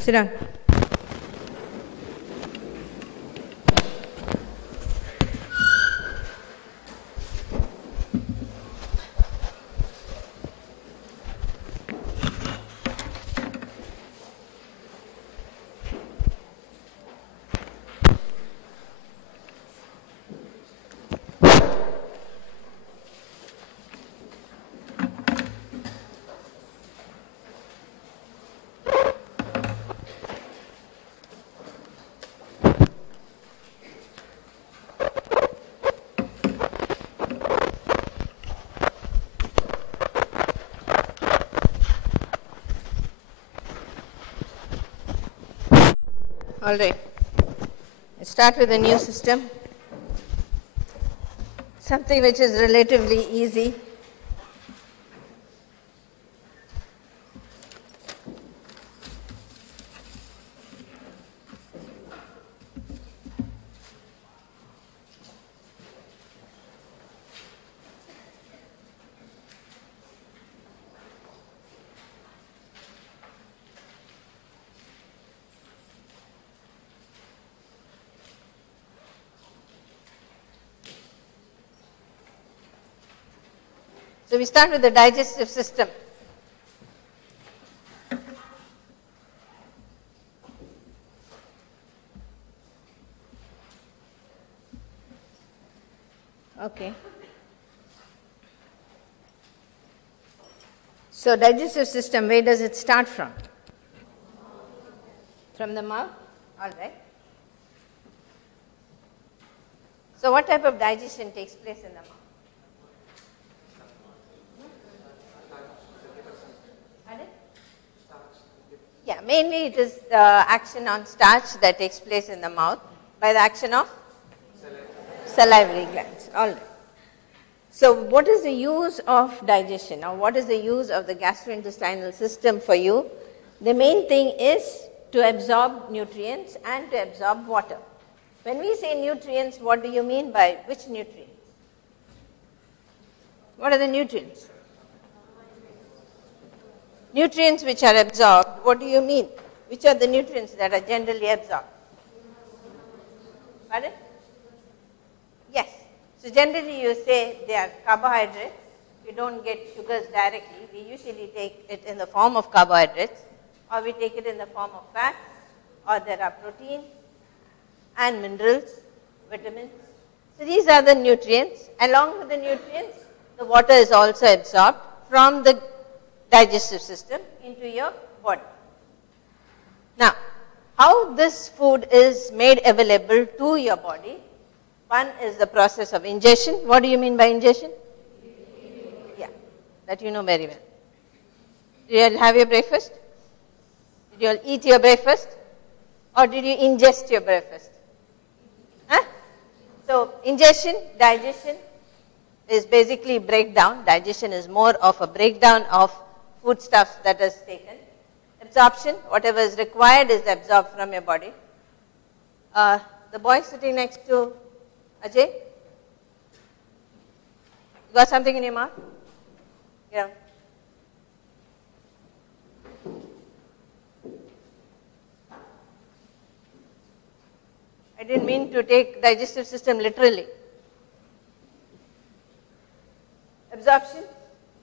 Sit down. All right. Let's start with a new system, something which is relatively easy. So we start with the digestive system. Okay. So digestive system, where does it start from? From the mouth? All right. So what type of digestion takes place in the mouth? Yeah, mainly it is the action on starch that takes place in the mouth by the action of salivary glands. All right. So what is the use of digestion, or what is the use of the gastrointestinal system for you? The main thing is to absorb nutrients and to absorb water. When we say nutrients, what do you mean by which nutrients? What are the nutrients? Nutrients which are absorbed, what do you mean? Which are the nutrients that are generally absorbed? Pardon? Yes. So generally you say they are carbohydrates. We don't get sugars directly. We usually take it in the form of carbohydrates, or we take it in the form of fats, or there are proteins and minerals, vitamins. So these are the nutrients. Along with the nutrients, the water is also absorbed from the digestive system into your body. Now, how this food is made available to your body? One is the process of ingestion. What do you mean by ingestion? Yeah, that you know very well. Did you all have your breakfast? Did you all eat your breakfast? Or did you ingest your breakfast? Huh? So, ingestion, digestion is basically breakdown. Digestion is more of a breakdown of foodstuffs that is taken. Absorption, whatever is required is absorbed from your body. The boy sitting next to Ajay, you got something in your mouth? Yeah. I didn't mean to take digestive system literally. Absorption.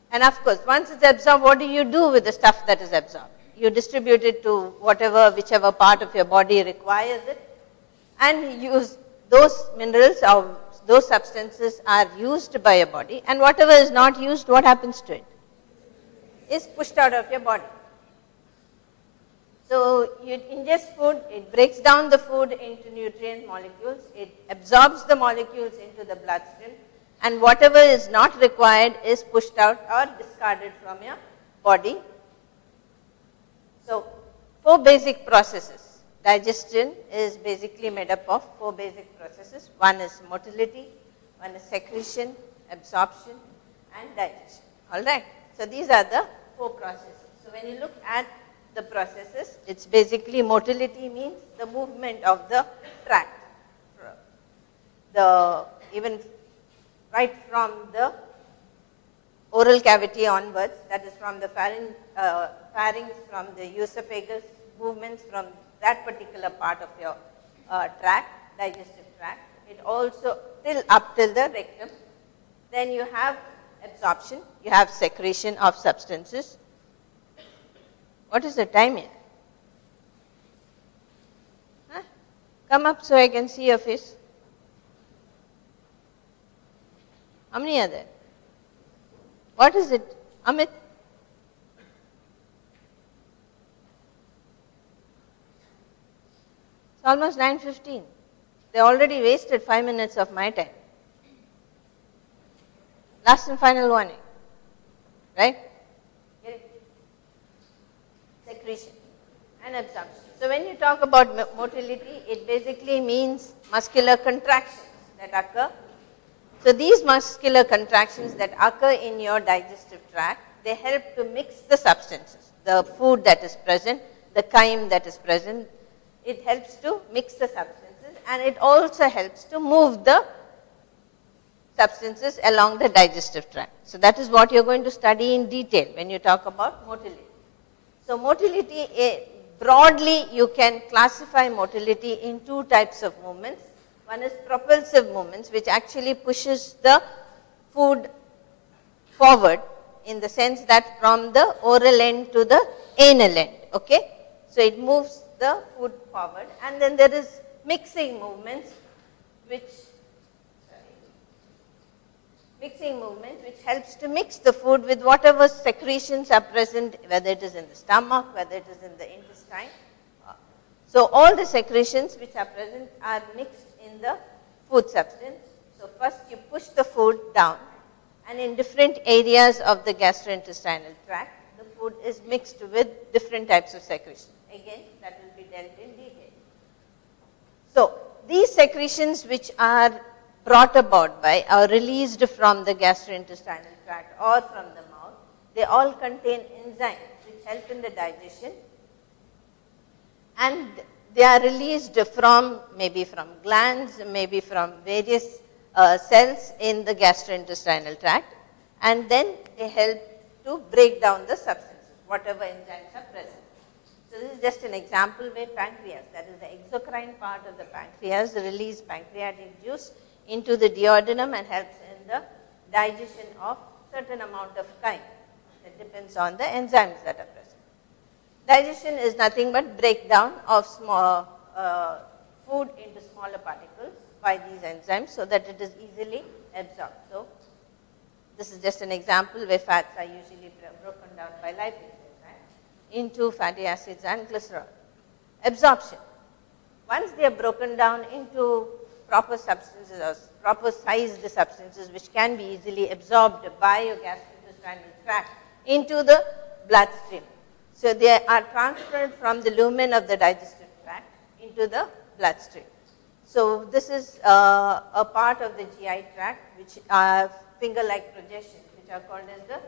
And of course, once it's absorbed, what do you do with the stuff that is absorbed? You distribute it to whichever part of your body requires it, and use those minerals or those substances are used by your body, and whatever is not used, what happens to it? Is pushed out of your body. So you ingest food, it breaks down the food into nutrient molecules, it absorbs the molecules into the bloodstream, and whatever is not required is pushed out or discarded from your body. So, 4 basic processes. Digestion is basically made up of 4 basic processes. One is motility, one is secretion, absorption, and digestion. All right. So, these are the 4 processes. So, when you look at the processes, it's basically motility means the movement of the tract. Even right from the oral cavity onwards, that is from the pharynx, from the esophagus movements from that particular part of your tract, digestive tract. It also up till the rectum. Then you have absorption, you have secretion of substances. What is the time here? Huh? Come up so I can see your face. How many are there? What is it? Amit? It's almost 9:15. They already wasted 5 minutes of my time. Last and final warning. Right? Secretion and absorption. So when you talk about motility, it basically means muscular contractions that occur. So these muscular contractions that occur in your digestive tract, they help to mix the substances, the food that is present, the chyme that is present. It helps to mix the substances, and it also helps to move the substances along the digestive tract. So that is what you're going to study in detail when you talk about motility. So motility, broadly you can classify motility in two types of movements. One is propulsive movements, which actually pushes the food forward in the sense that from the oral end to the anal end, okay. So it moves the food forward, and then there is mixing movements which helps to mix the food with whatever secretions are present, whether it is in the stomach, whether it is in the intestine. So all the secretions which are present are mixed in the food substance. So first you push the food down, and in different areas of the gastrointestinal tract, the food is mixed with different types of secretions. Again, that will be dealt in detail. So these secretions which are brought about by or released from the gastrointestinal tract or from the mouth, they all contain enzymes which help in the digestion, and they are released from maybe from glands, maybe from various cells in the gastrointestinal tract, and then they help to break down the substances, whatever enzymes are present. So this is just an example where pancreas, that is the exocrine part of the pancreas, release pancreatic juice into the duodenum and helps in the digestion of certain amount of chyme. That depends on the enzymes that are present. Digestion is nothing but breakdown of small food into smaller particles by these enzymes so that it is easily absorbed. So this is just an example where fats are usually broken down by lipase, right, into fatty acids and glycerol. Absorption. Once they are broken down into proper substances or proper sized substances which can be easily absorbed by your gastrointestinal tract into the bloodstream. So they are transferred from the lumen of the digestive tract into the bloodstream. So this is a part of the GI tract which are finger-like projections which are called as the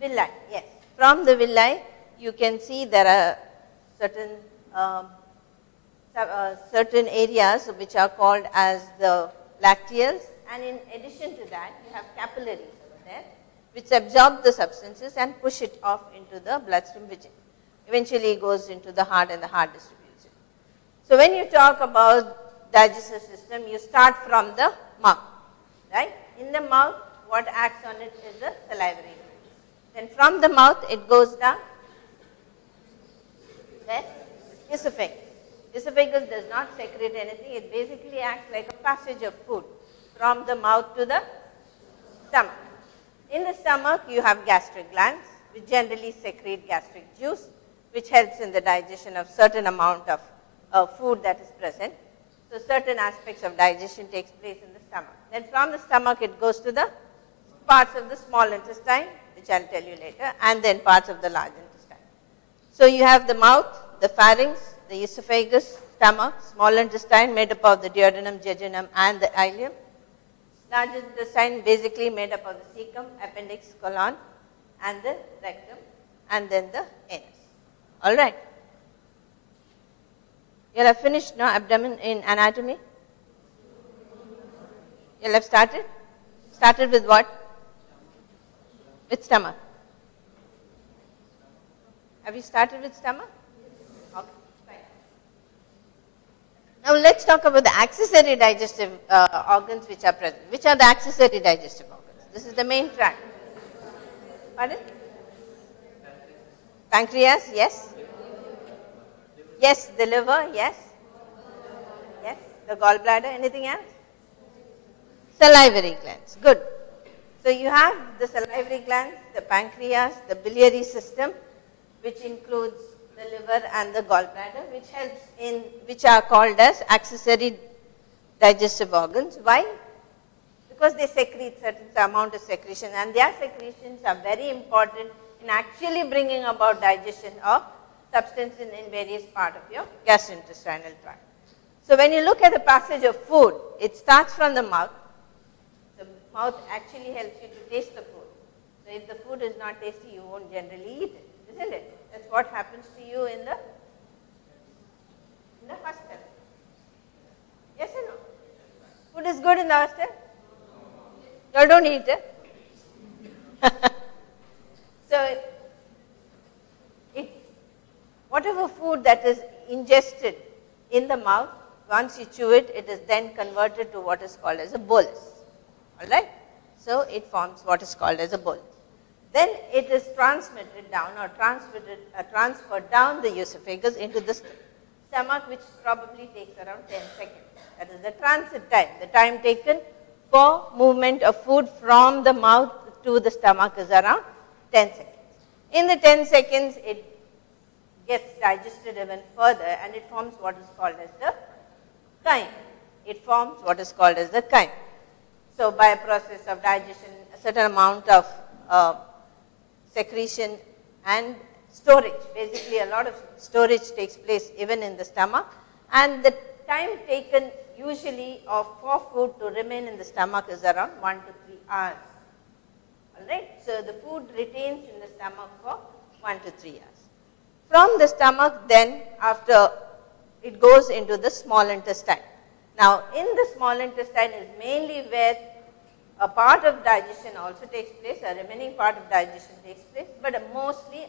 villi. Yes. From the villi you can see there are certain areas which are called as the lacteals, and in addition to that you have capillaries over there which absorb the substances and push it off into the bloodstream, which eventually goes into the heart and the heart distributes it. So when you talk about digestive system, you start from the mouth, right? In the mouth, what acts on it is the salivary glands. Then from the mouth it goes down the esophagus. Esophagus does not secrete anything. It basically acts like a passage of food from the mouth to the stomach. In the stomach, you have gastric glands, which generally secrete gastric juice, which helps in the digestion of certain amount of food that is present. So certain aspects of digestion takes place in the stomach. Then from the stomach, it goes to the parts of the small intestine, which I'll tell you later, and then parts of the large intestine. So you have the mouth, the pharynx, the esophagus, stomach, small intestine made up of the duodenum, jejunum, and the ileum. Large intestine basically made up of the cecum, appendix, colon, and the rectum, and then the anus. All right. You'll have finished now abdomen in anatomy? You'll have started? Started with what? With stomach. Have you started with stomach? Okay. Now let's talk about the accessory digestive organs which are present. Which are the accessory digestive organs? This is the main tract. Pardon? Pancreas, yes. Yes, the liver, yes. Yes, the gallbladder, anything else? Salivary glands, good. So you have the salivary glands, the pancreas, the biliary system, which includes the liver and the gallbladder, which helps in, which are called as accessory digestive organs. Why? Because they secrete certain amount of secretion, and their secretions are very important in actually bringing about digestion of substances in various parts of your gastrointestinal tract. So when you look at the passage of food, it starts from the mouth. The mouth actually helps you to taste the food. So if the food is not tasty, you won't generally eat it, isn't it? That's what happens to you in the hostel. Yes or no? Food is good in the hostel? You don't eat it. So whatever food that is ingested in the mouth, once you chew it, it is then converted to what is called as a bolus. All right? So it forms what is called as a bolus. Then it is transmitted down or transferred down the esophagus into the stomach, which probably takes around 10 seconds. That is the transit time. The time taken for movement of food from the mouth to the stomach is around 10 seconds. In the 10 seconds, it gets digested even further, and it forms what is called as the chyme. It forms what is called as the chyme. So by a process of digestion, a certain amount of secretion and storage, basically a lot of storage takes place even in the stomach, and the time taken usually for food to remain in the stomach is around 1 to 3 hours. All right? So the food retains in the stomach for 1 to 3 hours. From the stomach, then after it goes into the small intestine. Now in the small intestine is mainly where a part of digestion also takes place, a remaining part of digestion takes place, but mostly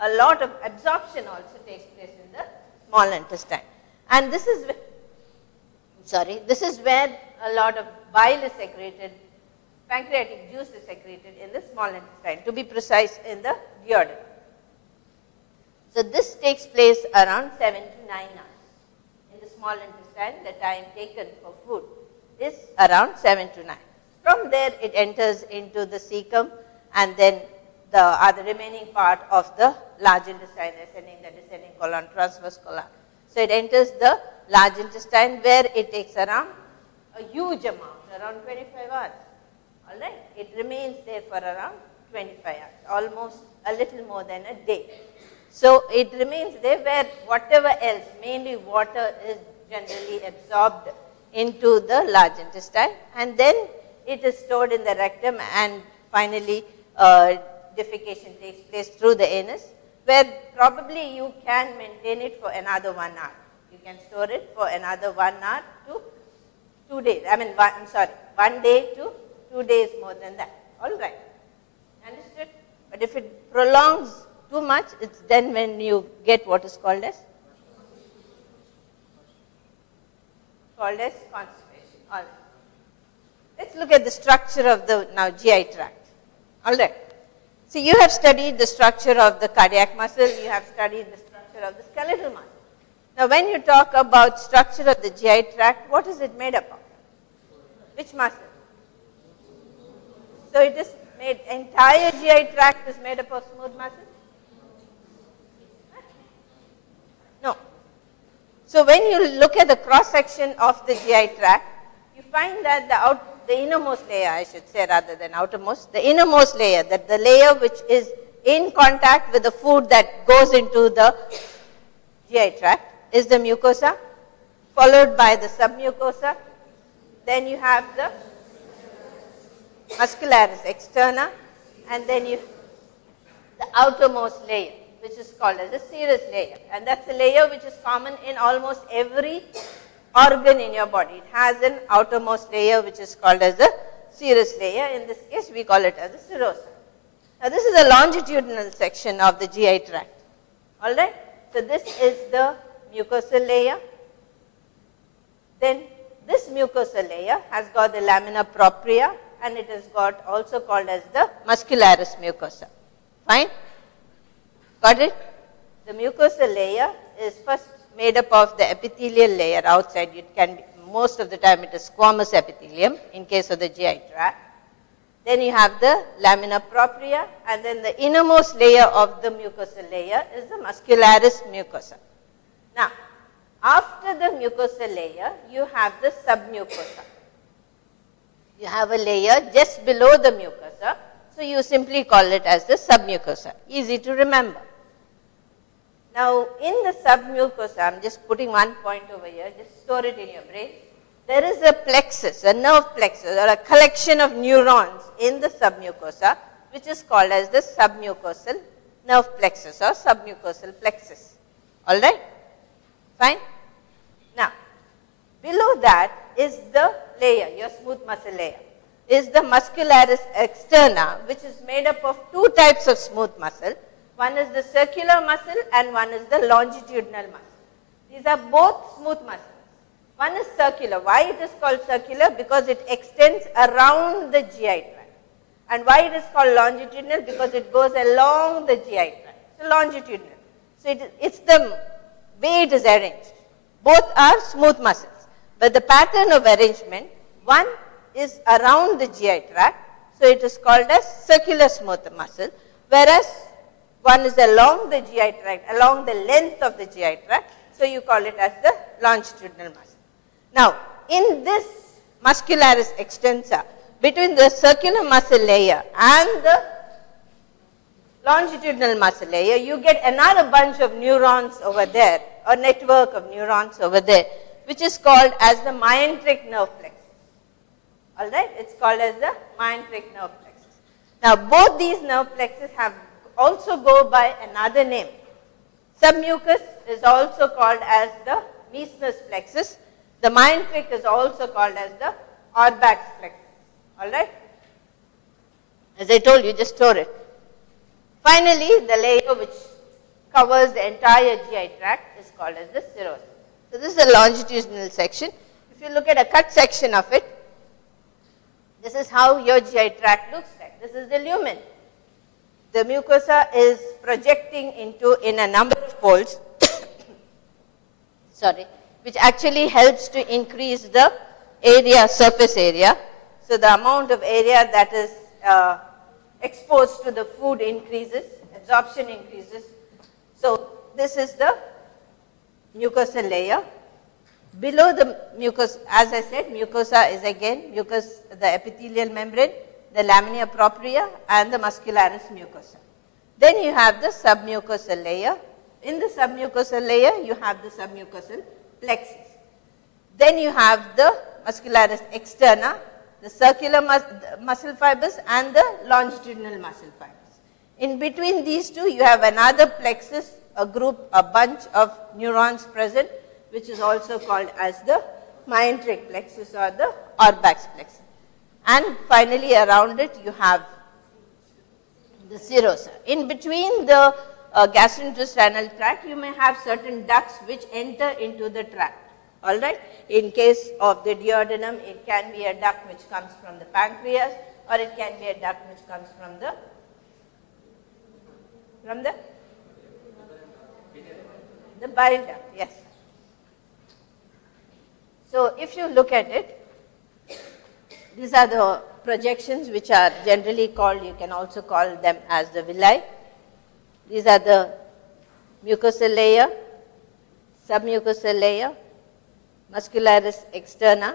a lot of absorption also takes place in the small intestine. And this is where a lot of bile is secreted, pancreatic juice is secreted in the small intestine, to be precise in the duodenum. So this takes place around 7 to 9 hours. In the small intestine, the time taken for food is around 7 to 9. From there, it enters into the cecum, and then the other remaining part of the large intestine, ascending, the descending colon, transverse colon. So it enters the large intestine, where it takes around a huge amount, around 25 hours. All right? It remains there for around 25 hours, almost a little more than a day. So it remains there, where whatever else, mainly water, is generally absorbed into the large intestine, and then it is stored in the rectum, and finally defecation takes place through the anus, where probably you can maintain it for another 1 hour. You can store it for another 1 hour to 2 days. 1 day to 2 days more than that. All right. Understood? But if it prolongs too much, it's then when you get what is called as constipation. All right. Let's look at the structure of the GI tract. All right. So you have studied the structure of the cardiac muscle, you have studied the structure of the skeletal muscle. Now when you talk about structure of the GI tract, what is it made up of? Which muscle? So it is made, entire GI tract is made up of smooth muscle? No. So when you look at the cross section of the GI tract, you find that the innermost layer, I should say, rather than outermost, the innermost layer, that the layer which is in contact with the food that goes into the GI tract, is the mucosa, followed by the submucosa. Then you have the muscularis externa, and then the outermost layer, which is called as the serous layer. And that's a layer which is common in almost every organ in your body. It has an outermost layer which is called as the serous layer. In this case, we call it as the serosa. Now, this is a longitudinal section of the GI tract. All right? So, this is the mucosal layer. then this mucosal layer has got the lamina propria and it is got also called as the muscularis mucosa. Fine? Got it? The mucosal layer is first made up of the epithelial layer outside. It can be, most of the time it is squamous epithelium in case of the GI tract. Then you have the lamina propria, and then the innermost layer of the mucosal layer is the muscularis mucosa. Now, after the mucosal layer, you have the submucosa. You have a layer just below the mucosa, so you simply call it as the submucosa. Easy to remember. Now, in the submucosa, I am just putting one point over here, just store it in your brain. There is a plexus, a nerve plexus, or a collection of neurons in the submucosa, which is called as the submucosal nerve plexus or submucosal plexus. All right? Fine? Now, below that is the layer, your smooth muscle layer, is the muscularis externa, which is made up of two types of smooth muscle. One is the circular muscle and one is the longitudinal muscle. These are both smooth muscles. One is circular. Why it is called circular? Because it extends around the GI tract. And why it is called longitudinal? Because it goes along the GI tract. So longitudinal. So it's the way it is arranged. Both are smooth muscles. But the pattern of arrangement, one is around the GI tract. So it is called as circular smooth muscle. Whereas one is along the GI tract, along the length of the GI tract. So you call it as the longitudinal muscle. Now, in this muscularis extensa, between the circular muscle layer and the longitudinal muscle layer, you get another bunch of neurons over there, or network of neurons over there, which is called as the myenteric nerve plexus. All right? It's called as the myenteric nerve plexus. Now, both these nerve plexes have also go by another name. Submucous is also called as the Meissner's plexus. The myenteric is also called as the Orbach's plexus. All right? As I told you, just store it. Finally, the layer which covers the entire GI tract is called as the serosa. So this is a longitudinal section. If you look at a cut section of it, this is how your GI tract looks like. This is the lumen. The mucosa is projecting in a number of folds, sorry, which actually helps to increase the area, surface area. So the amount of area that is exposed to the food increases, absorption increases. So this is the mucosal layer. Below the mucosa, as I said, mucosa is again the epithelial membrane, the lamina propria and the muscularis mucosa. Then you have the submucosal layer. In the submucosal layer, you have the submucosal plexus. Then you have the muscularis externa, the circular muscle fibers and the longitudinal muscle fibers. In between these two, you have another plexus, a bunch of neurons present, which is also called as the myenteric plexus or the Orbach's plexus. And finally, around it, you have the serosa. In between the gastrointestinal tract, you may have certain ducts which enter into the tract. All right? In case of the duodenum, it can be a duct which comes from the pancreas, or it can be a duct which comes from the bile duct. Yes. So if you look at it, these are the projections which are generally called, you can also call them as the villi. These are the mucosal layer, submucosal layer, muscularis externa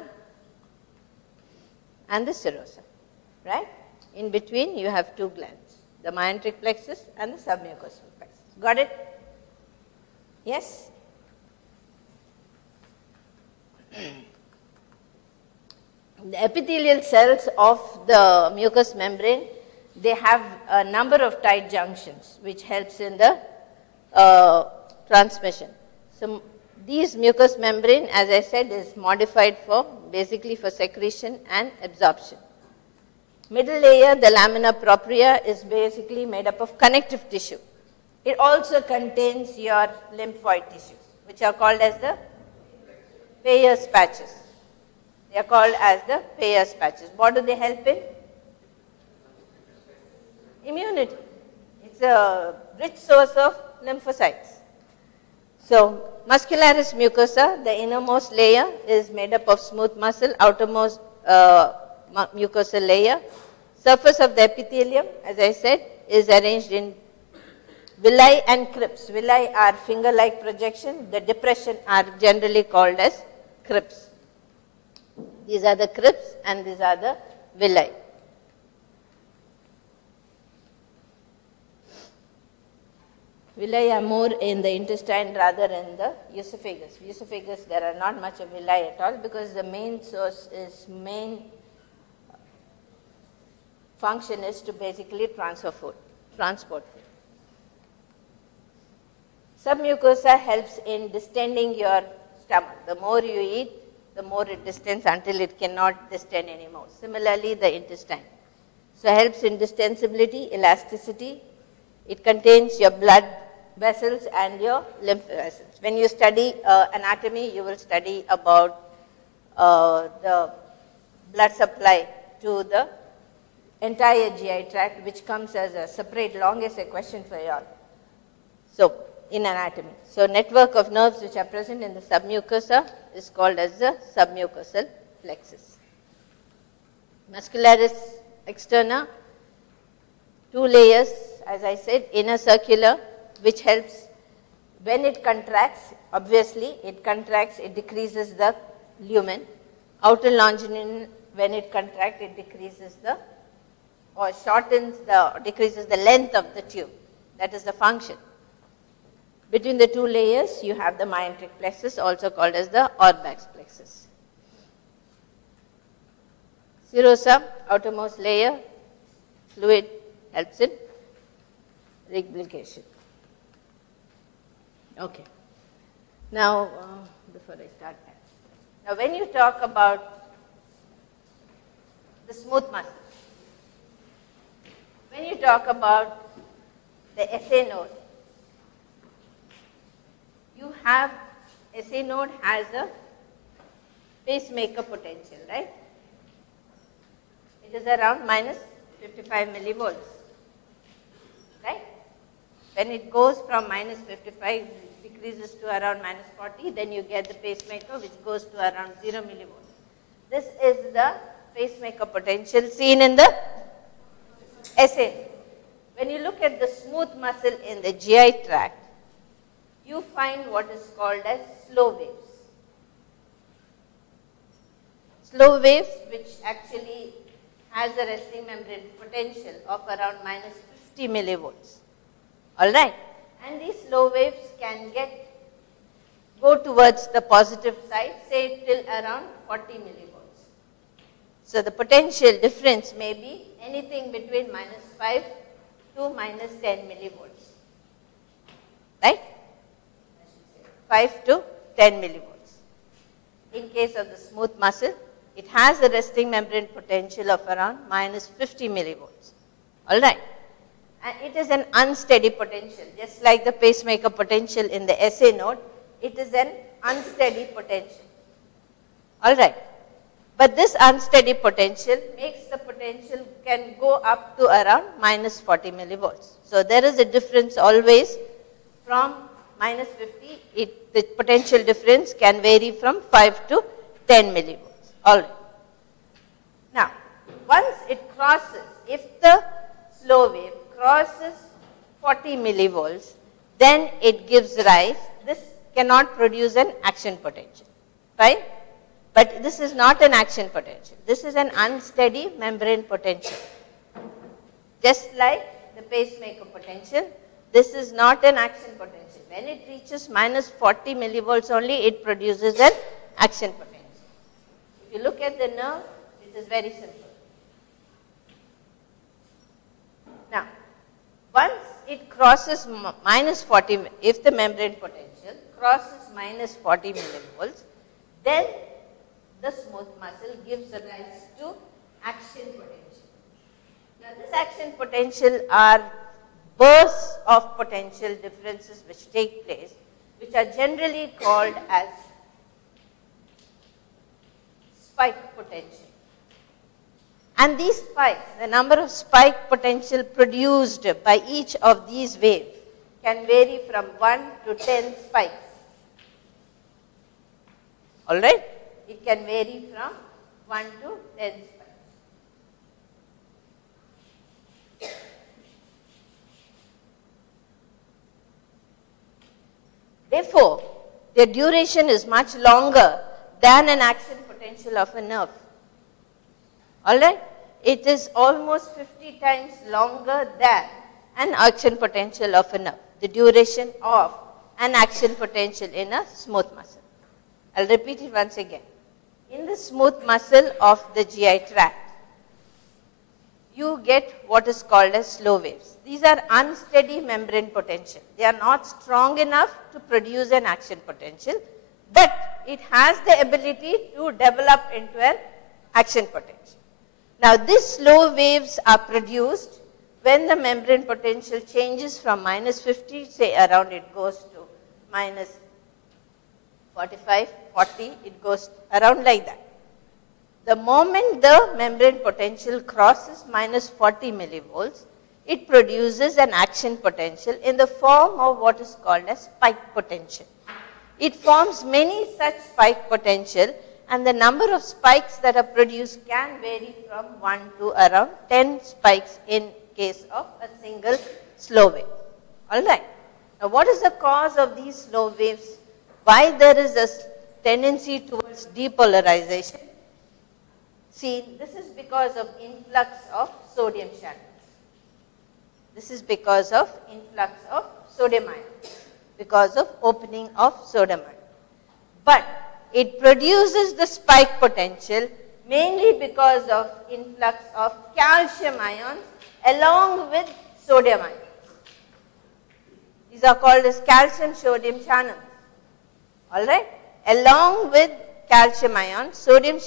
and the serosa, right? In between you have two glands, the myenteric plexus and the submucosal plexus. Got it? Yes? The epithelial cells of the mucous membrane, they have a number of tight junctions which helps in the transmission. So these mucous membrane, as I said, is modified basically for secretion and absorption. Middle layer, the lamina propria, is basically made up of connective tissue. It also contains your lymphoid tissues, which are called as the Peyer's patches. They are called as the Peyer's patches. What do they help in? Immunity. It's a rich source of lymphocytes. So, muscularis mucosa, the innermost layer is made up of smooth muscle, outermost mucosal layer. Surface of the epithelium, as I said, is arranged in villi and crypts. Villi are finger-like projection. The depression are generally called as crypts. These are the crypts and these are the villi. Villi are more in the intestine rather in the esophagus. Esophagus, there are not much of villi at all because the main function is to basically transport food. Submucosa helps in distending your stomach. The more you eat, the more it distends until it cannot distend anymore. Similarly, the intestine. So, helps in distensibility, elasticity. It contains your blood vessels and your lymph vessels. When you study anatomy, you will study about the blood supply to the entire GI tract, which comes as a separate long essay question for you all. So, in anatomy. So, network of nerves which are present in the submucosa is called as the submucosal plexus. Muscularis externa, 2 layers, as I said, inner circular, which helps when it contracts, obviously it contracts, it decreases the lumen. Outer longitudinal, when it contracts, it decreases the, or shortens the, decreases the length of the tube. That is the function. Between the 2 layers, you have the myenteric plexus, also called as the Orbach's plexus. Serosa, outermost layer, fluid, helps in replication. Okay. Now, before I start that. Now, when you talk about the smooth muscle, when you talk about the SA node, you have, SA node has a pacemaker potential, right? It is around minus 55 millivolts, right? When it goes from minus 55, decreases to around minus 40, then you get the pacemaker which goes to around 0 millivolts. This is the pacemaker potential seen in the SA. When you look at the smooth muscle in the GI tract, you find what is called as slow waves. Slow waves which actually has a resting membrane potential of around minus 50 millivolts. All right. And these slow waves can go towards the positive side, say till around 40 millivolts. So, the potential difference may be anything between minus 5 to minus 10 millivolts, right? 5 to 10 millivolts. In case of the smooth muscle, it has a resting membrane potential of around minus 50 millivolts. All right. And it is an unsteady potential, just like the pacemaker potential in the SA node, it is an unsteady potential. All right. But this unsteady potential makes the potential can go up to around minus 40 millivolts. So, there is a difference always from minus 50, the potential difference can vary from 5 to 10 millivolts. All right. Now, once it crosses, if the slow wave crosses 40 millivolts, then it gives rise, this cannot produce an action potential, right? But this is not an action potential. This is an unsteady membrane potential. Just like the pacemaker potential, this is not an action potential. When it reaches minus 40 millivolts only, it produces an action potential. If you look at the nerve, it is very simple. Now, once it crosses minus 40, if the membrane potential crosses minus 40 millivolts, then the smooth muscle gives rise to action potential. Now, this action potential are bursts of potential differences which take place, which are generally called as spike potential. And these spikes, the number of spike potential produced by each of these waves can vary from 1 to 10 spikes. All right? It can vary from 1 to 10 spikes. Therefore, their duration is much longer than an action potential of a nerve. All right? It is almost 50 times longer than an action potential of a nerve, the duration of an action potential in a smooth muscle. I'll repeat it once again. In the smooth muscle of the GI tract, you get what is called as slow waves. These are unsteady membrane potential. They are not strong enough to produce an action potential, but it has the ability to develop into an action potential. Now, these slow waves are produced when the membrane potential changes from minus 50, say around it goes to minus 45, 40, it goes around like that. The moment the membrane potential crosses minus 40 millivolts, it produces an action potential in the form of what is called as spike potential. It forms many such spike potential, and the number of spikes that are produced can vary from 1 to around 10 spikes in case of a single slow wave. All right. Now, what is the cause of these slow waves? Why there is a tendency towards depolarization? See, this is because of influx of sodium channels. This is because of influx of sodium ions, because of opening of sodium ions. But it produces the spike potential mainly because of influx of calcium ions along with sodium ions. These are called as calcium-sodium channels. All right? Along with calcium ions, sodium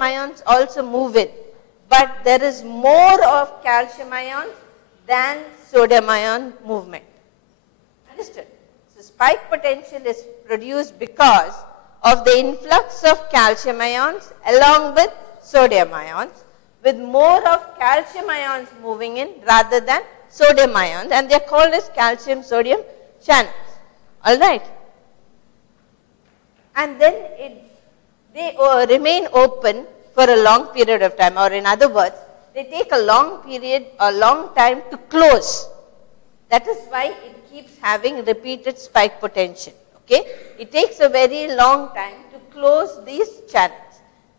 ions also move in. But there is more of calcium ions than sodium ion movement. Understood? So, spike potential is produced because of the influx of calcium ions along with sodium ions, with more of calcium ions moving in rather than sodium ions, and they are called as calcium-sodium channels. All right? And then they remain open for a long period of time, or in other words, they take a long period, a long time to close. That is why it keeps having repeated spike potential. Okay? It takes a very long time to close these channels.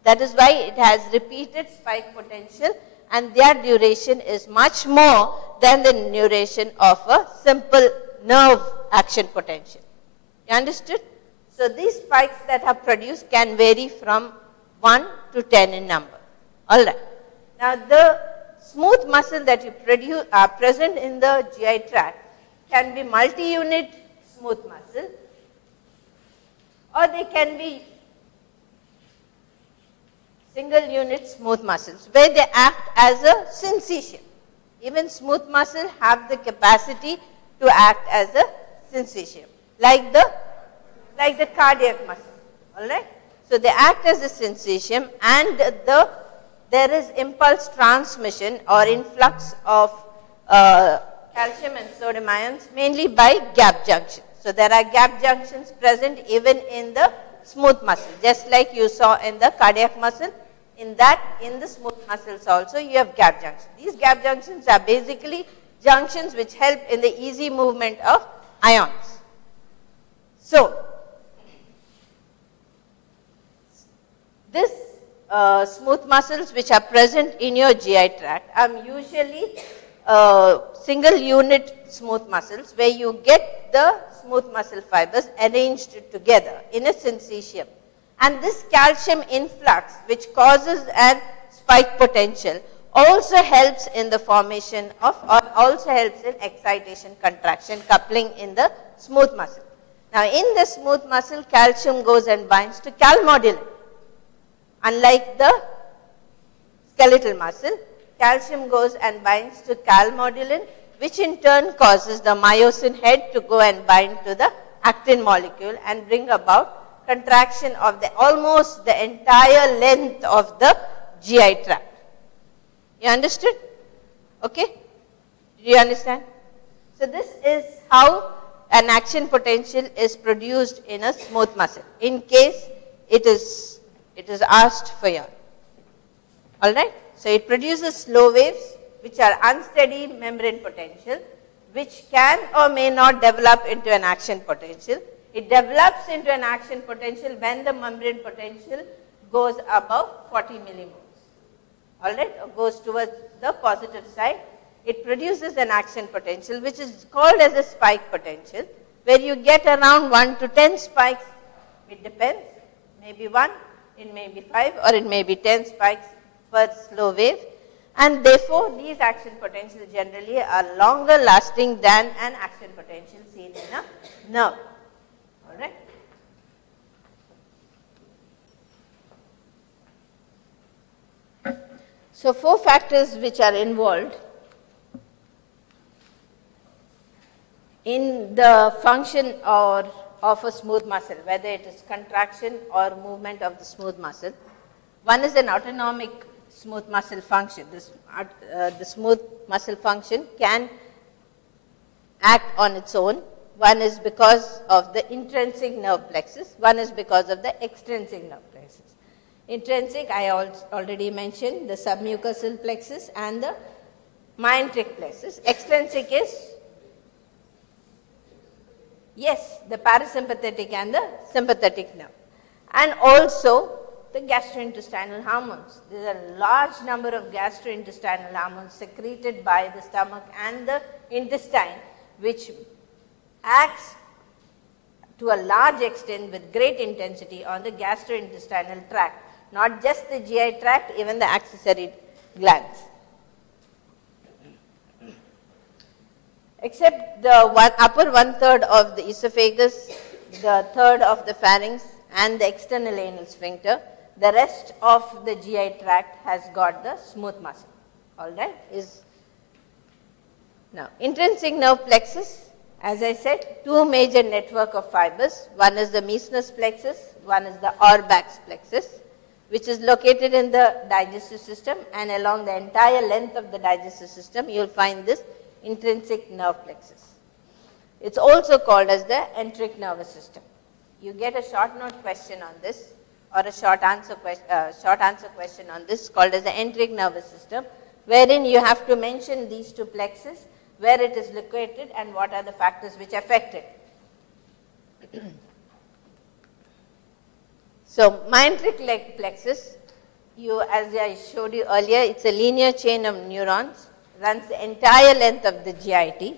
That is why it has repeated spike potential, and their duration is much more than the duration of a simple nerve action potential. You understood? So, these spikes that are produced can vary from 1 to 10 in number. All right. Now, the smooth muscle that you produce are present in the GI tract can be multi-unit smooth muscle, or they can be single unit smooth muscles where they act as a syncytium. Even smooth muscle have the capacity to act as a syncytium, like the cardiac muscle. All right. So, they act as a syncytium, and there is impulse transmission or influx of calcium and sodium ions mainly by gap junctions. So, there are gap junctions present even in the smooth muscle, just like you saw in the cardiac muscle. In the smooth muscles also you have gap junctions. These gap junctions are basically junctions which help in the easy movement of ions. So, this smooth muscles which are present in your GI tract are usually single unit smooth muscles where you get the smooth muscle fibers arranged together in a syncytium. And this calcium influx which causes an spike potential also helps in the formation of, or also helps in excitation, contraction, coupling in the smooth muscle. Now, in the smooth muscle, calcium goes and binds to calmodulin. Unlike the skeletal muscle, calcium goes and binds to calmodulin, which in turn causes the myosin head to go and bind to the actin molecule and bring about contraction of the almost the entire length of the GI tract. You understood? Okay? Do you understand? So this is how an action potential is produced in a smooth muscle, in case it is asked for you. All right? So it produces slow waves which are unsteady membrane potential, which can or may not develop into an action potential. It develops into an action potential when the membrane potential goes above 40 millimoles. All right? Or goes towards the positive side. It produces an action potential which is called as a spike potential, where you get around 1 to 10 spikes. It depends, maybe 1, it may be 5, or it may be 10 spikes per slow wave. And therefore, these action potentials generally are longer lasting than an action potential seen in a nerve. All right. So 4 factors which are involved in the function of a smooth muscle, whether it is contraction or movement of the smooth muscle. One is an autonomic smooth muscle function. The smooth muscle function can act on its own. One is because of the intrinsic nerve plexus. One is because of the extrinsic nerve plexus. Intrinsic, I already mentioned, the submucosal plexus and the myenteric plexus. Extrinsic is, yes, the parasympathetic and the sympathetic nerve. And also the gastrointestinal hormones. There are a large number of gastrointestinal hormones secreted by the stomach and the intestine, which acts to a large extent with great intensity on the gastrointestinal tract, not just the GI tract, even the accessory glands. Except the upper 1/3 of the esophagus, the 1/3 of the pharynx, and the external anal sphincter, the rest of the GI tract has got the smooth muscle. All right? Now, intrinsic nerve plexus, as I said, 2 major network of fibers. One is the Meissner's plexus, one is the Auerbach's plexus, which is located in the digestive system, and along the entire length of the digestive system, you will find this intrinsic nerve plexus. It's also called as the enteric nervous system. You get a short note question on this, or a short answer question on this, called as the enteric nervous system, wherein you have to mention these 2 plexus, where it is located and what are the factors which affect it. So, myenteric plexus, as I showed you earlier, it's a linear chain of neurons, runs the entire length of the GIT.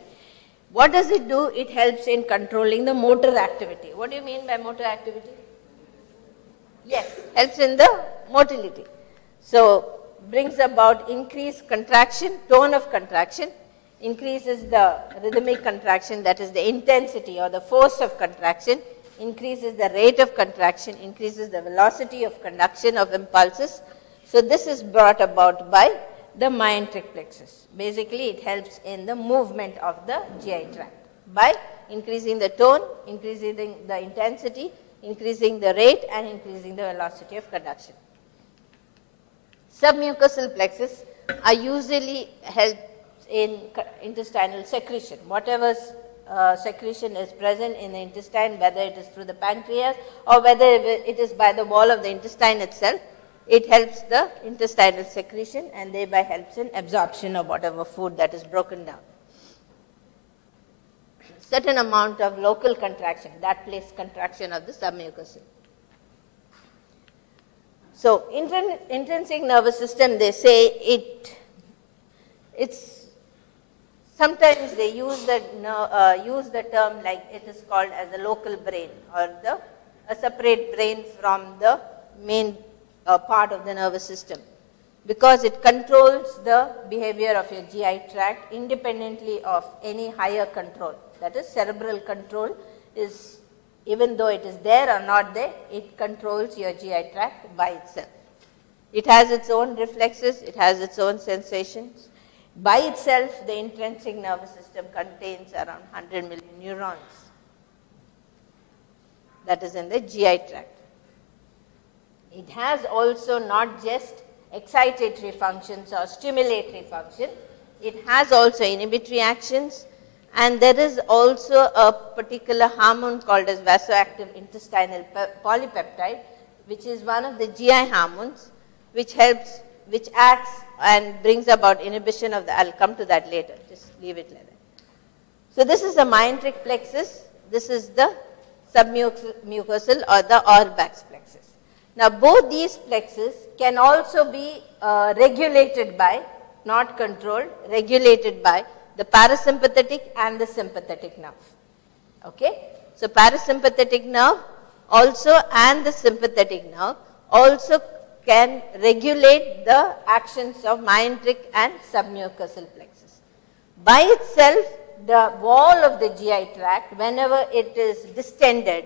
What does it do? It helps in controlling the motor activity. What do you mean by motor activity? Yes, helps in the motility. So, brings about increased contraction, tone of contraction, increases the rhythmic contraction, that is the intensity or the force of contraction, increases the rate of contraction, increases the velocity of conduction of impulses. So, this is brought about by the myenteric plexus. Basically, it helps in the movement of the GI tract by increasing the tone, increasing the intensity, increasing the rate, and increasing the velocity of conduction. Submucosal plexus are usually help in intestinal secretion. Whatever secretion is present in the intestine, whether it is through the pancreas or whether it is by the wall of the intestine itself, it helps the intestinal secretion and thereby helps in absorption of whatever food that is broken down. Certain amount of local contraction, that place contraction of the submucosal. So, intrinsic nervous system, they say it's sometimes they use the term like it is called as a local brain, or a separate brain from the main part of the nervous system, because it controls the behavior of your GI tract independently of any higher control. That is, cerebral control is, even though it is there or not there, it controls your GI tract by itself. It has its own reflexes, it has its own sensations. By itself, the intrinsic nervous system contains around 100 million neurons. that is in the GI tract. It has also not just excitatory functions or stimulatory function, it has also inhibitory actions, and there is also a particular hormone called as vasoactive intestinal polypeptide, which is one of the GI hormones, which helps, which acts and brings about inhibition of the, I'll come to that later, just leave it like that. So this is the myenteric plexus, this is the submucosal or the Auerbach's plexus. Now both these plexes can also be regulated by, not controlled, regulated by the parasympathetic and the sympathetic nerve. Okay? So parasympathetic nerve also and the sympathetic nerve also can regulate the actions of myenteric and submucosal plexus. By itself, the wall of the GI tract, whenever it is distended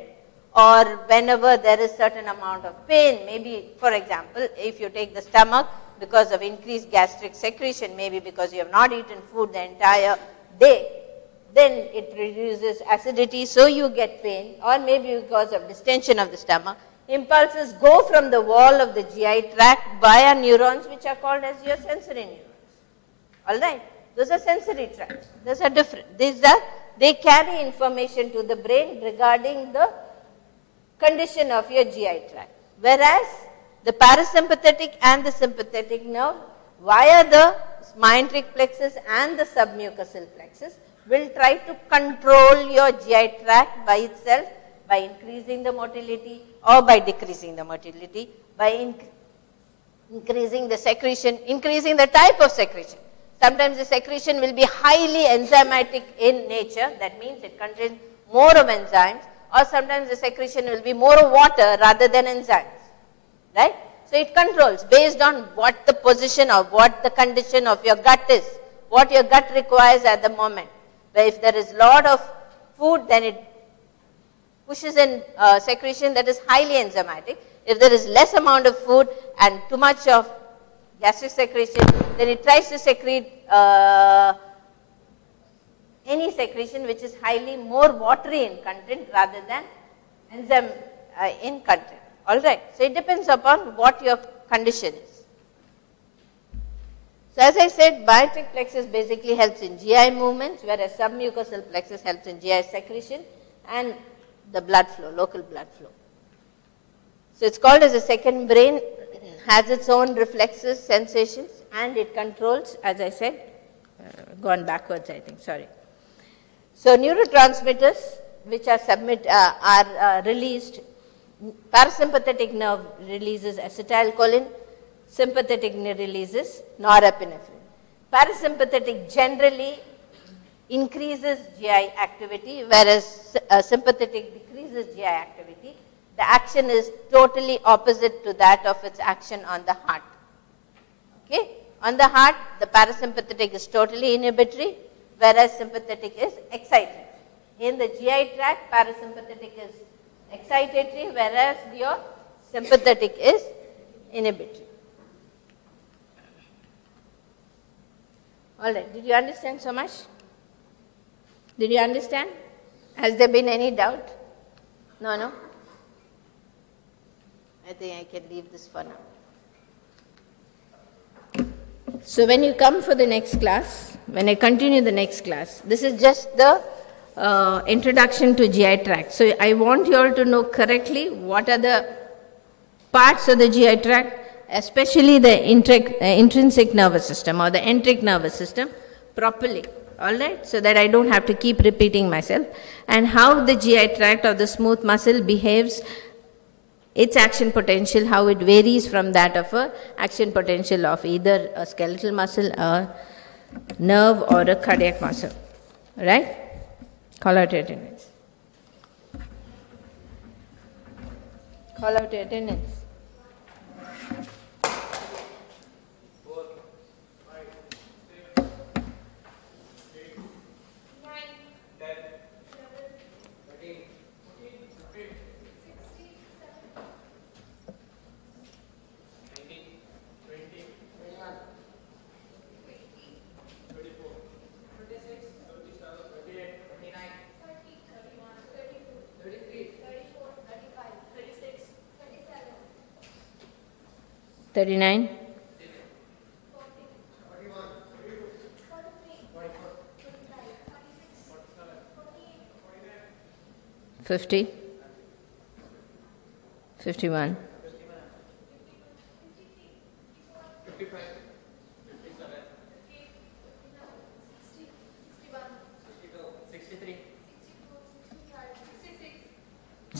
or whenever there is certain amount of pain, maybe for example, if you take the stomach because of increased gastric secretion, maybe because you have not eaten food the entire day, then it reduces acidity, so you get pain, or maybe because of distension of the stomach, impulses go from the wall of the GI tract via neurons which are called as your sensory neurons. All right? Those are sensory tracts. Those are different. They carry information to the brain regarding the condition of your GI tract. Whereas the parasympathetic and the sympathetic nerve via the myenteric plexus and the submucosal plexus will try to control your GI tract by itself by increasing the motility or by decreasing the motility, by increasing the secretion, increasing the type of secretion. Sometimes the secretion will be highly enzymatic in nature, that means it contains more of enzymes, or sometimes the secretion will be more of water rather than enzymes, right? So it controls based on what the position or what the condition of your gut is, what your gut requires at the moment. But if there is a lot of food, then it pushes in secretion that is highly enzymatic. If there is less amount of food and too much of gastric secretion, then it tries to secrete any secretion which is highly more watery in content rather than enzyme in content. All right. So it depends upon what your condition is. So as I said, myenteric plexus basically helps in GI movements, whereas submucosal plexus helps in GI secretion and the blood flow, local blood flow. So it's called as a second brain, has its own reflexes, sensations, and it controls, as I said, gone backwards I think, sorry. So neurotransmitters which are released, parasympathetic nerve releases acetylcholine, sympathetic nerve releases norepinephrine. Parasympathetic generally increases GI activity, whereas sympathetic decreases GI activity. The action is totally opposite to that of its action on the heart. Okay? On the heart, the parasympathetic is totally inhibitory, whereas sympathetic is excitatory. In the GI tract, parasympathetic is excitatory, whereas your sympathetic is inhibitory. All right, did you understand so much? Did you understand? Has there been any doubt? No? I think I can leave this for now. So when you come for the next class, when I continue the next class, this is just the introduction to GI tract. So I want you all to know correctly what are the parts of the GI tract, especially the intrinsic nervous system or the enteric nervous system properly. All right, so that I don't have to keep repeating myself, and how the GI tract or the smooth muscle behaves, its action potential, how it varies from that of a action potential of either a skeletal muscle, a nerve, or a cardiac muscle. Right? Call out your attendance. Call out your attendance. 4, 5, 6, 8, 9, 10, 11, 13, 14, 15, 16, 17, 19, 20, 21, 24, 26, 27, 28, 29, 30, 31, 32, 33, 34, 35, 39, 50, 51,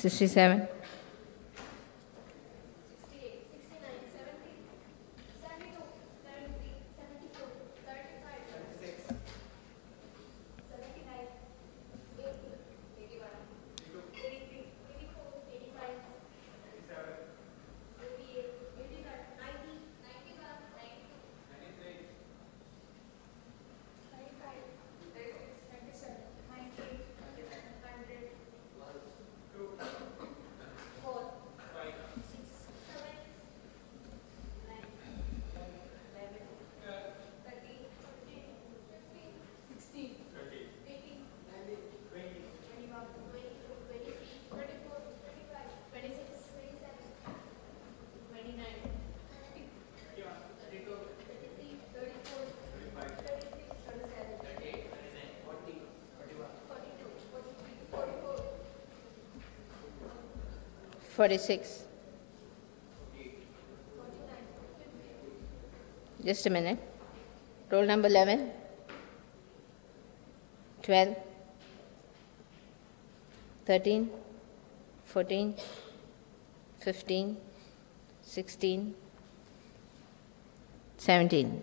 67, 46. Just a minute. Roll number 11, 12, 13, 14, 15, 16, 17.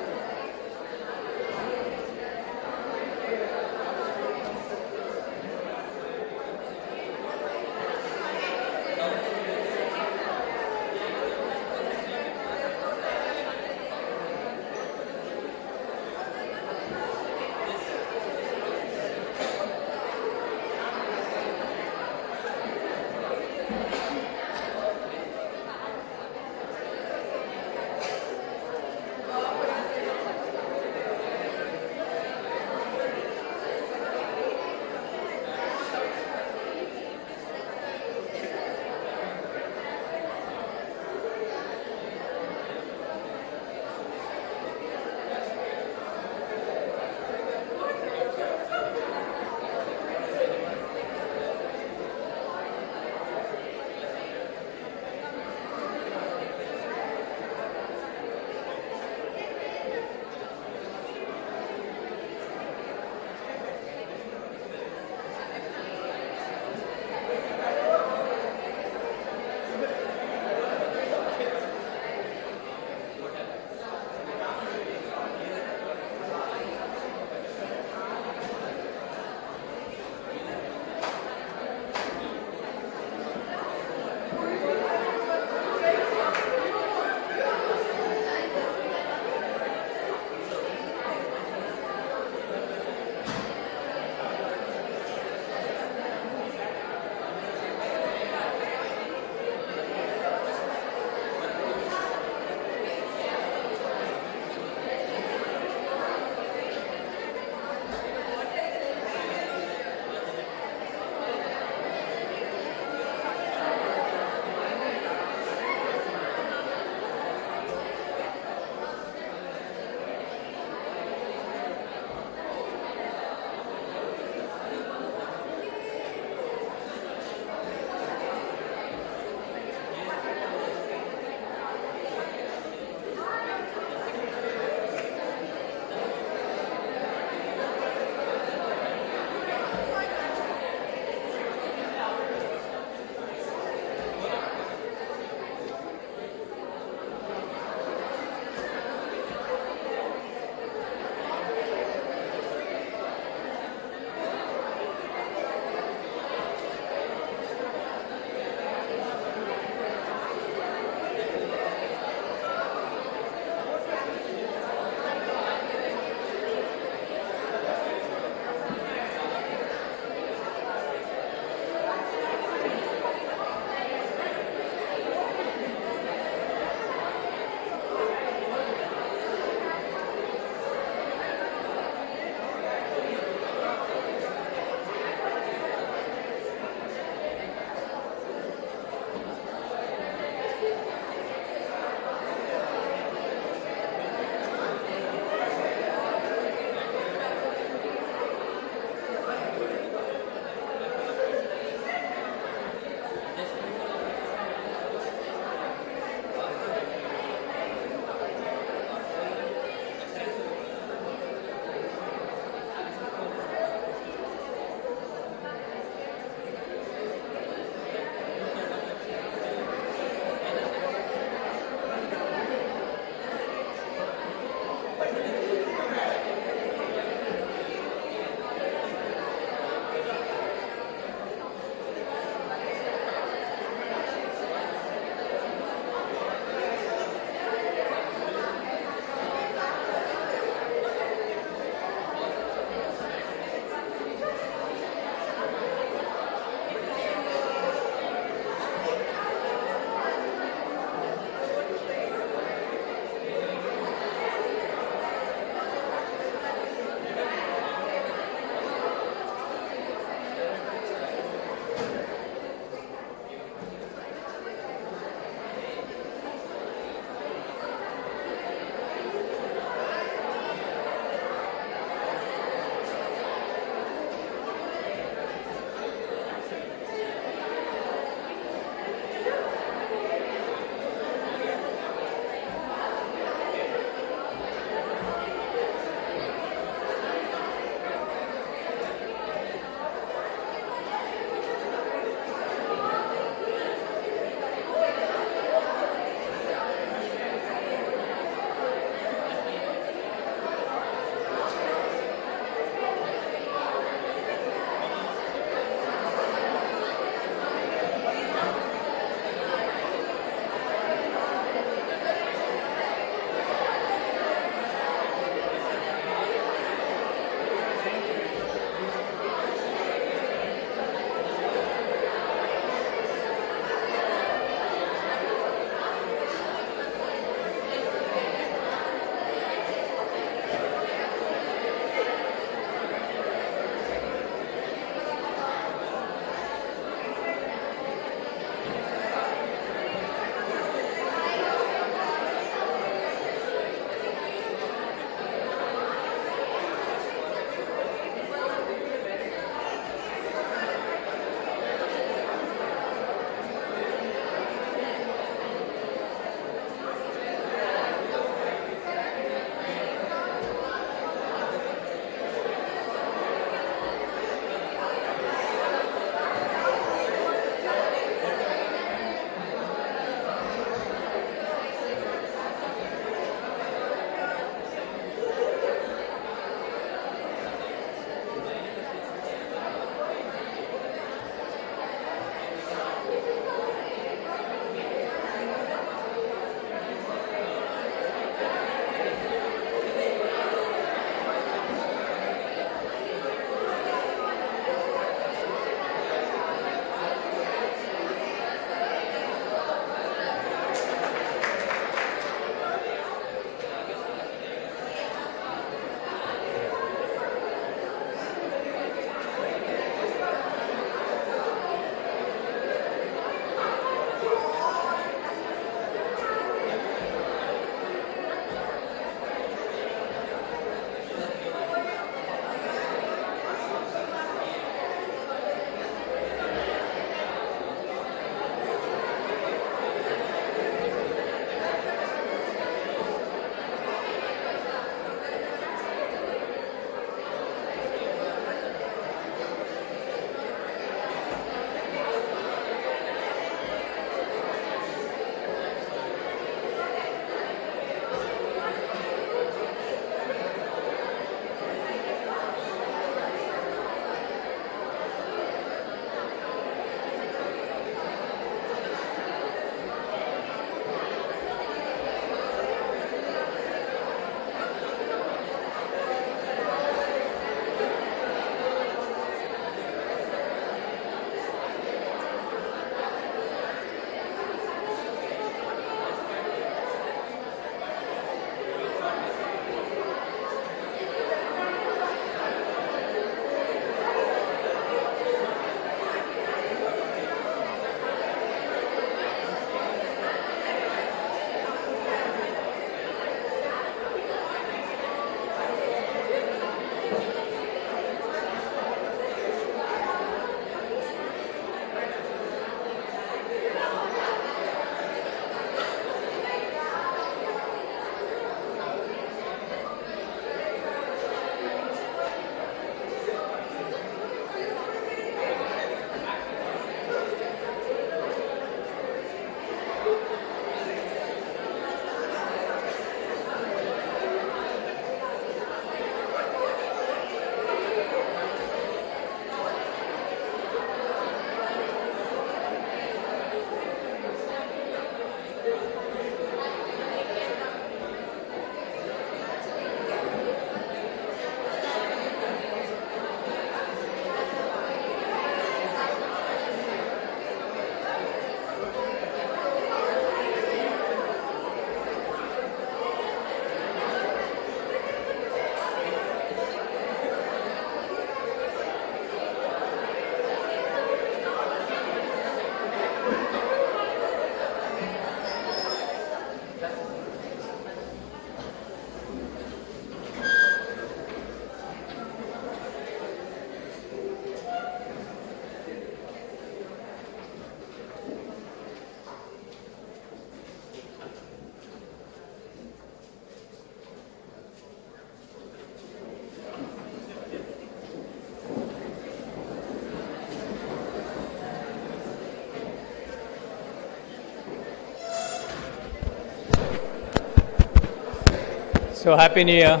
So Happy New Year.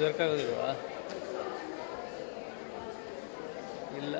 ದೊರಕಾಗೋದಿಲ್ವಾ? ಇಲ್ಲ.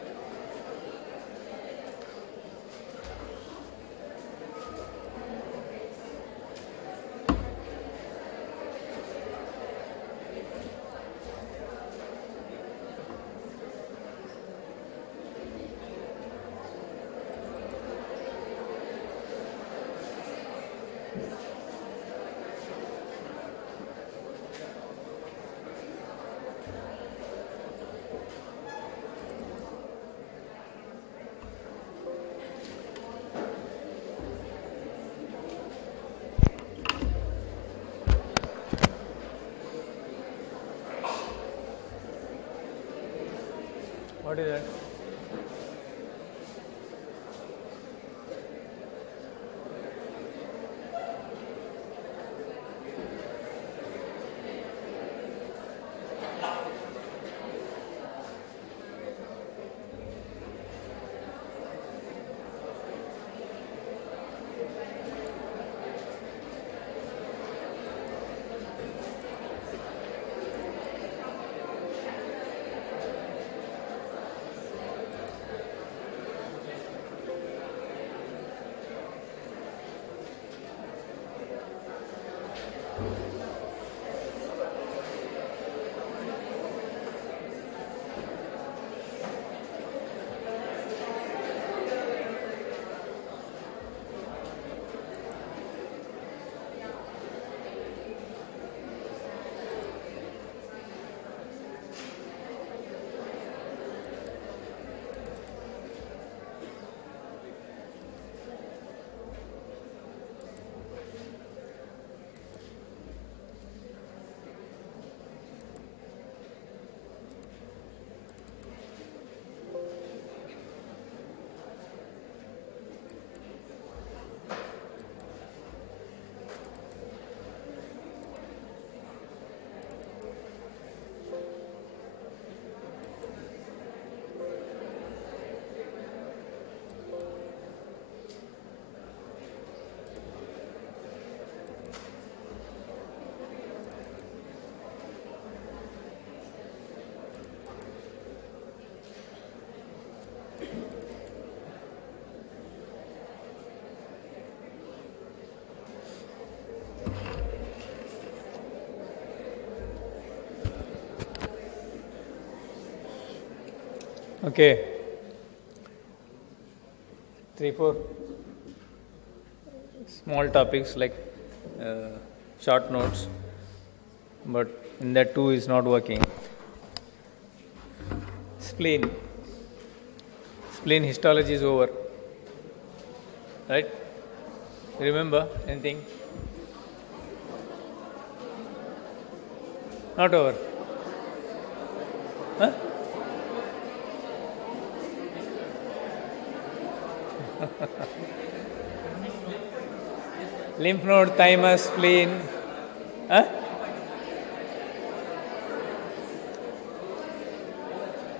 What is that? Okay. 3-4 small topics like short notes, but in that too is not working. Spleen. Spleen histology is over. Right? Remember anything? Not over. Huh? Lymph node, thymus, spleen. Huh?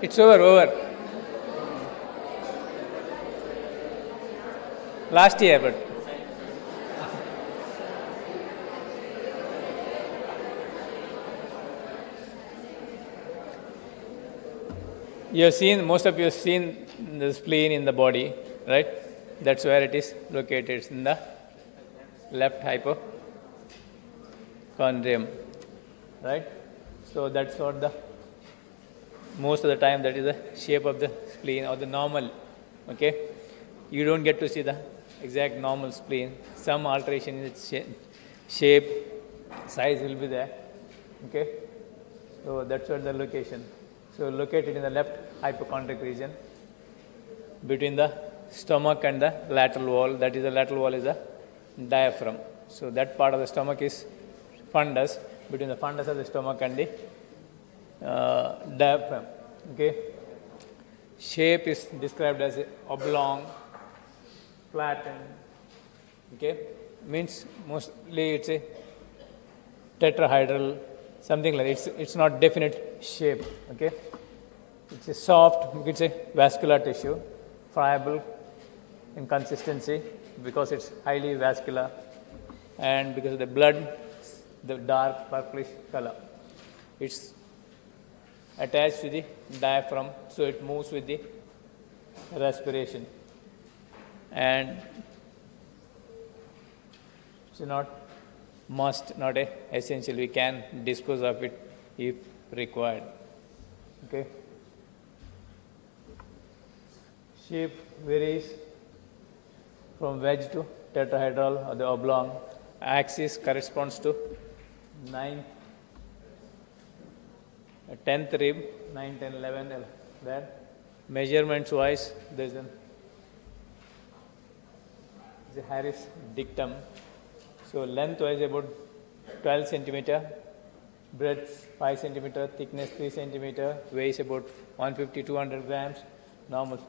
It's over. Last year, but you have seen, most of you have seen the spleen in the body, right? That's where it is located. It's in the left hypochondrium, right? So that's what most of the time that is the shape of the spleen or the normal, okay? You don't get to see the exact normal spleen. Some alteration in its shape, size will be there, okay? So that's what the location. So located in the left hypochondric region between the stomach and the lateral wall. That is, the lateral wall is a diaphragm. So that part of the stomach is fundus, between the fundus of the stomach and the diaphragm. Okay. Shape is described as oblong, flattened. Okay. Means mostly it's a tetrahedral, something like that. It's not definite shape, okay? It's a soft, you could say vascular tissue, friable in consistency because it's highly vascular and because of the blood, the dark purplish color. It's attached to the diaphragm, so it moves with the respiration. And it's not must, not a essential. We can dispose of it if required. Okay. Shape varies from wedge to tetrahedral or the oblong. Axis corresponds to 9th, 10th rib, 9, 10, 11 there. Measurements wise, there's a Harris dictum. So length wise about 12 centimeter, breadth 5 centimeter, thickness 3 centimeter, weighs about 150 200 grams, normal,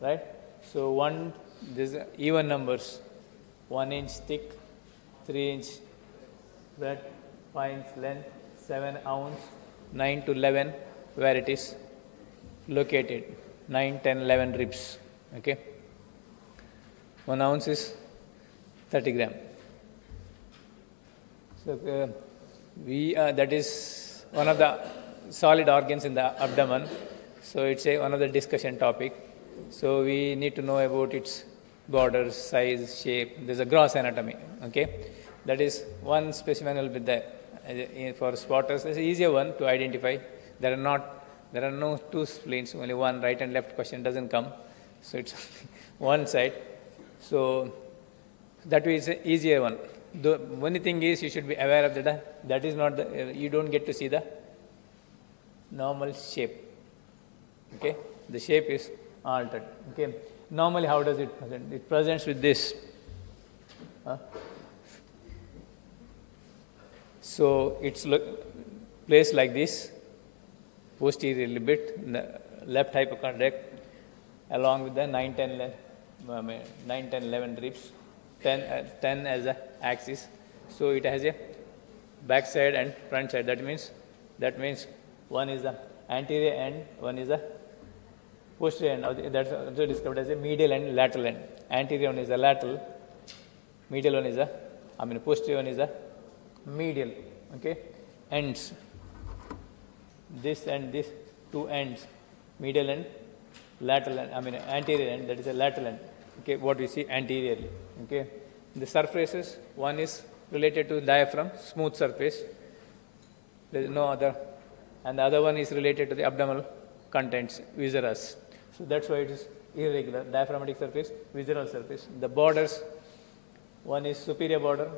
right? So there's even numbers, 1 inch thick, 3 inch breadth, 5 inch length, 7 ounce, 9 to 11 where it is located, 9, 10, 11 ribs, okay? 1 ounce is 30 gram. So that is one of the solid organs in the abdomen. So it's one of the discussion topic. So we need to know about its borders, size, shape. There's a gross anatomy, okay? That is one specimen will be there. For spotters, it's an easier one to identify. There are no two spleens, only one, right and left question doesn't come. So it's one side. So that is an easier one. The only thing is you should be aware of that is not you don't get to see the normal shape. Okay, the shape is altered. Okay, normally how does it present? It presents with this. So it's placed like this, posteriorly bit, left hypochondriac, along with the 9, 10, 11 ribs. 10 as a axis, so it has a back side and front side. That means one is the anterior end, one is the posterior end. That's also described as a medial and lateral end. Anterior one is the lateral, medial one is posterior one is the medial. Okay, ends. This and this two ends, medial and lateral end. Anterior end. That is a lateral end. Okay, what we see anteriorly. Okay, the surfaces, one is related to diaphragm, smooth surface. There is no other, and the other one is related to the abdominal contents, viscerals. So that's why it is irregular. Diaphragmatic surface, visceral surface. The borders, one is superior border.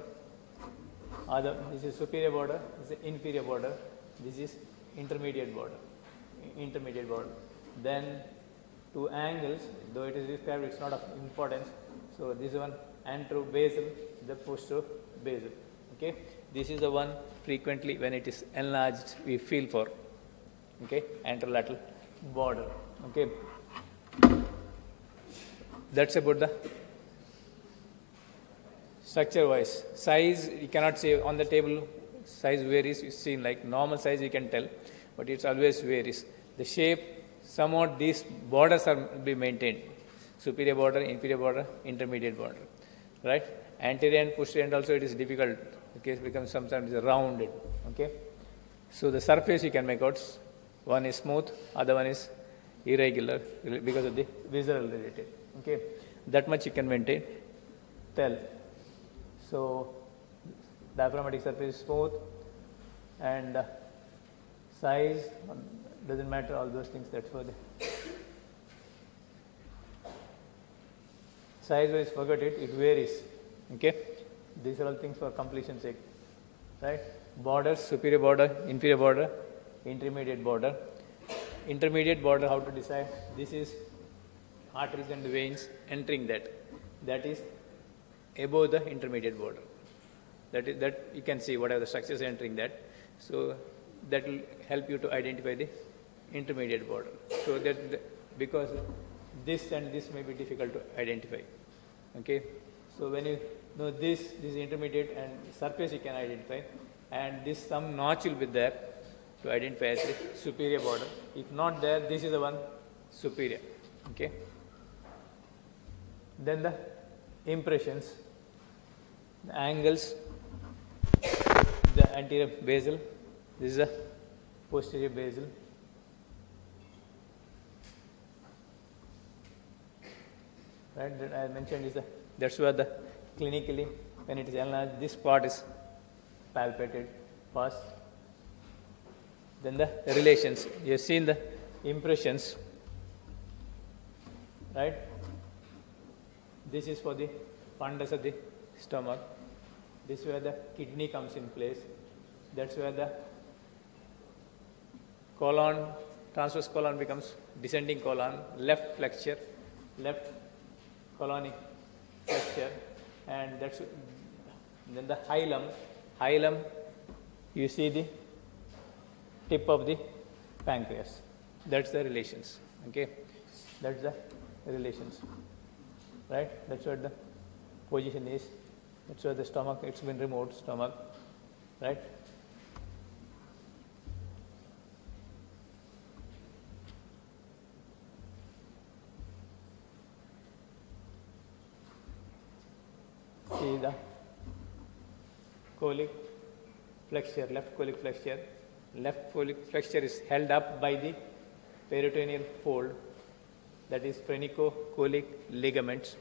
This is superior border. This is inferior border. This is intermediate border. Then two angles, though it is described, it's not of importance. So this one anterobasal, the posterobasal. Okay, this is the one frequently when it is enlarged we feel for. Okay, anterolateral border. Okay, that's about the structure wise. Size you cannot say on the table. Size varies. You see, like normal size you can tell, but it always varies. The shape, somewhat these borders are be maintained. Superior border, inferior border, intermediate border, right? Anterior and posterior end also it is difficult. The case becomes sometimes rounded. Okay, so the surface you can make out. One is smooth, other one is irregular because of the visceral related. Okay, that much you can maintain. Tell. So diaphragmatic surface is smooth, and size doesn't matter. All those things. That's for the size wise, forget it, it varies. Okay, these are all things for completion sake, right? Borders, superior border, inferior border, intermediate border. Intermediate border, how to decide? This is arteries and veins entering that. That is above the intermediate border. That you can see whatever the structures entering that. So that will help you to identify the intermediate border. So that because this and this may be difficult to identify. Okay, so when you know this is intermediate and surface you can identify. and this some notch will be there to identify as the superior border. If not there, this is the one superior. Okay. Then the impressions, the angles, the anterior basal, this is the posterior basal. Right, that I mentioned is that's where the clinically when it is enlarged, this part is palpated first. Then the relations. You have seen the impressions, right? This is for the fundus of the stomach. This is where the kidney comes in place. That's where the colon, transverse colon becomes descending colon, left flexure, left colonic flexure, and that's then the hilum. Hilum, you see the tip of the pancreas. That's the relations. Okay, that's the relations. Right? That's what the position is. That's where the stomach. It's been removed. Stomach. Right? See the colic flexure, left colic flexure. Left colic flexure is held up by the peritoneal fold, that is phrenico-colic ligaments.